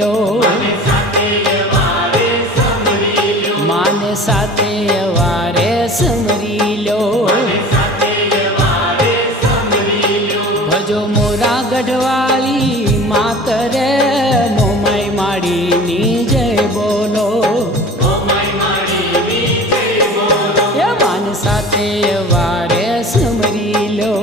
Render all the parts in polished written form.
લો, માને સાથે વારે સમરી લો, ભજો મોરા ગઢવાળી માતરે મોમાઈ માડીની જય બોલો, એ માન સાથે વારે સમરી લો,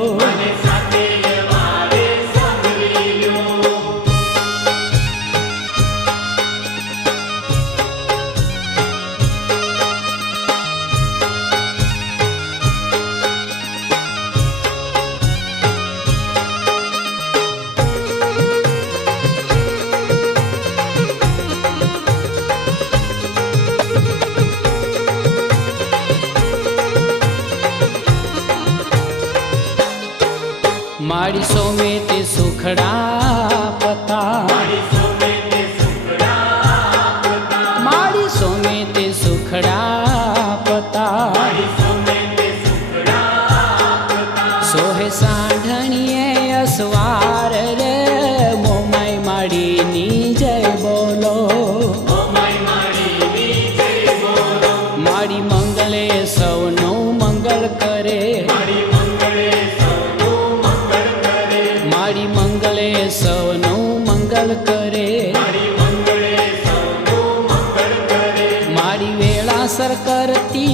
माड़ी सोमे ते सुखड़ा पता, माड़ी सोमे ते सुखड़ा पता, सोहे सांढणिये असवार रे मोमाई माड़ी नी जय बोलो, माड़ी मंगले सौनो मंगल करे, माड़ी मंगले सौनो मंगल करे, माड़ी वेला सर करती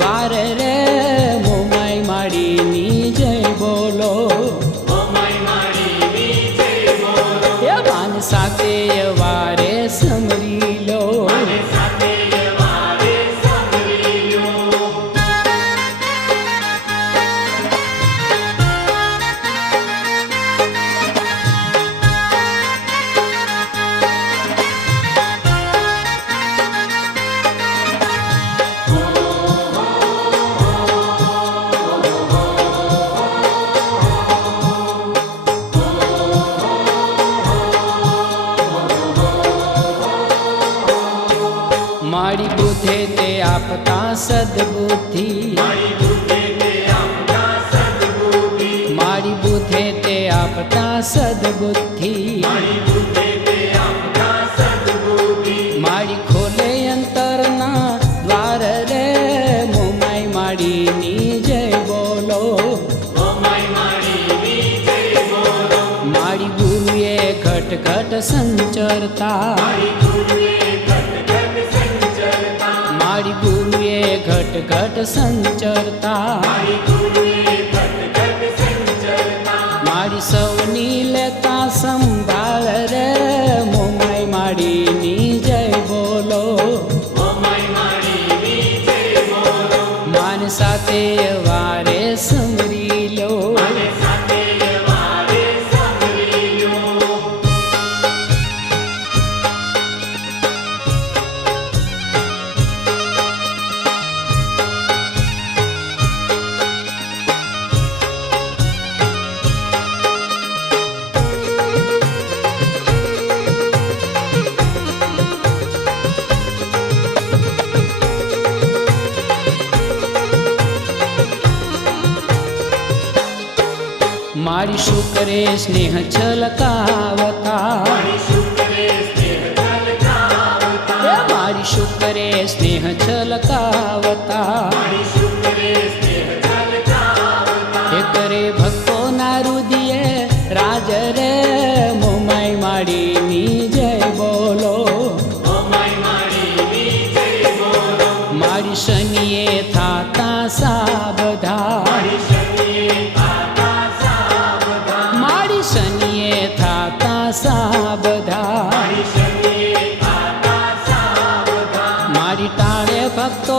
वार रे मोमाई माड़ी नी जय बोलो, ये मान साथे वारे समरी लो, माड़ी बुद्धे ते आपता सद्बुद्धि, माड़ी बुद्धे ते आपता सद्बुद्धि, माड़ी खोले अंतरना द्वार रे मोमाई माड़ी नी जय बोलो, माड़ी गुरुए घट घट संचरता, माड़ी गुरुए घट घट संचरता, माड़ी सवनी लेता संभाल रे मोमाई माड़ी नी जय बोलो, मान साथे वारे समरी लो, माड़ी शुक्रे स्नेह छलकावता, माड़ी शुक्रे स्नेह छलकावता, हे करे भक्तो ना रुदिये राज रे मोमाई माड़ी नी जय बोलो, माड़ी शनिये थाता साबधा, माड़ी शनिये थाता साबधा, माड़ी टाळे भक्तो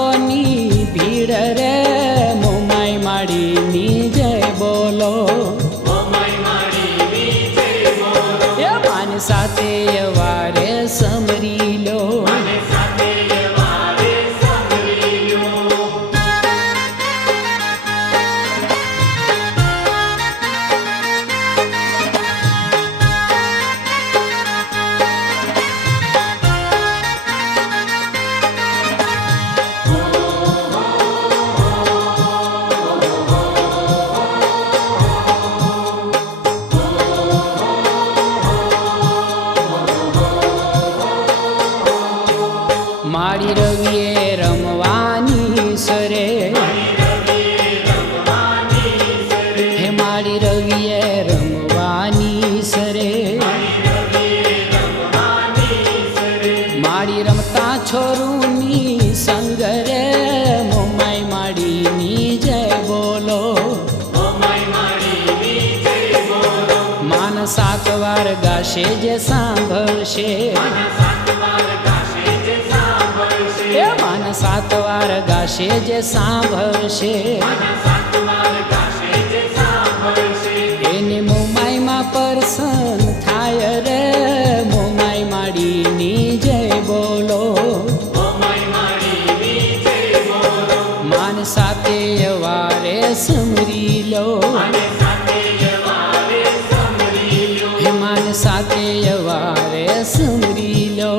મારી રવિએ રમવાની સરે હે મારી રવિએ રમવાની સરે માડી રમતા છોરુની સંગરે મોમાઈ માડીની જય બોલો માન 7 વાર ગાશે જે સાંભળશે એ માન 7 વાર ગાશે જે સાંભળશે એની મોમાઈમાં પરસન થાય રે મોમાઈ માડીની જય બોલો માન 7 વારે સમરી લો હે માન 7 વારે સમરી લો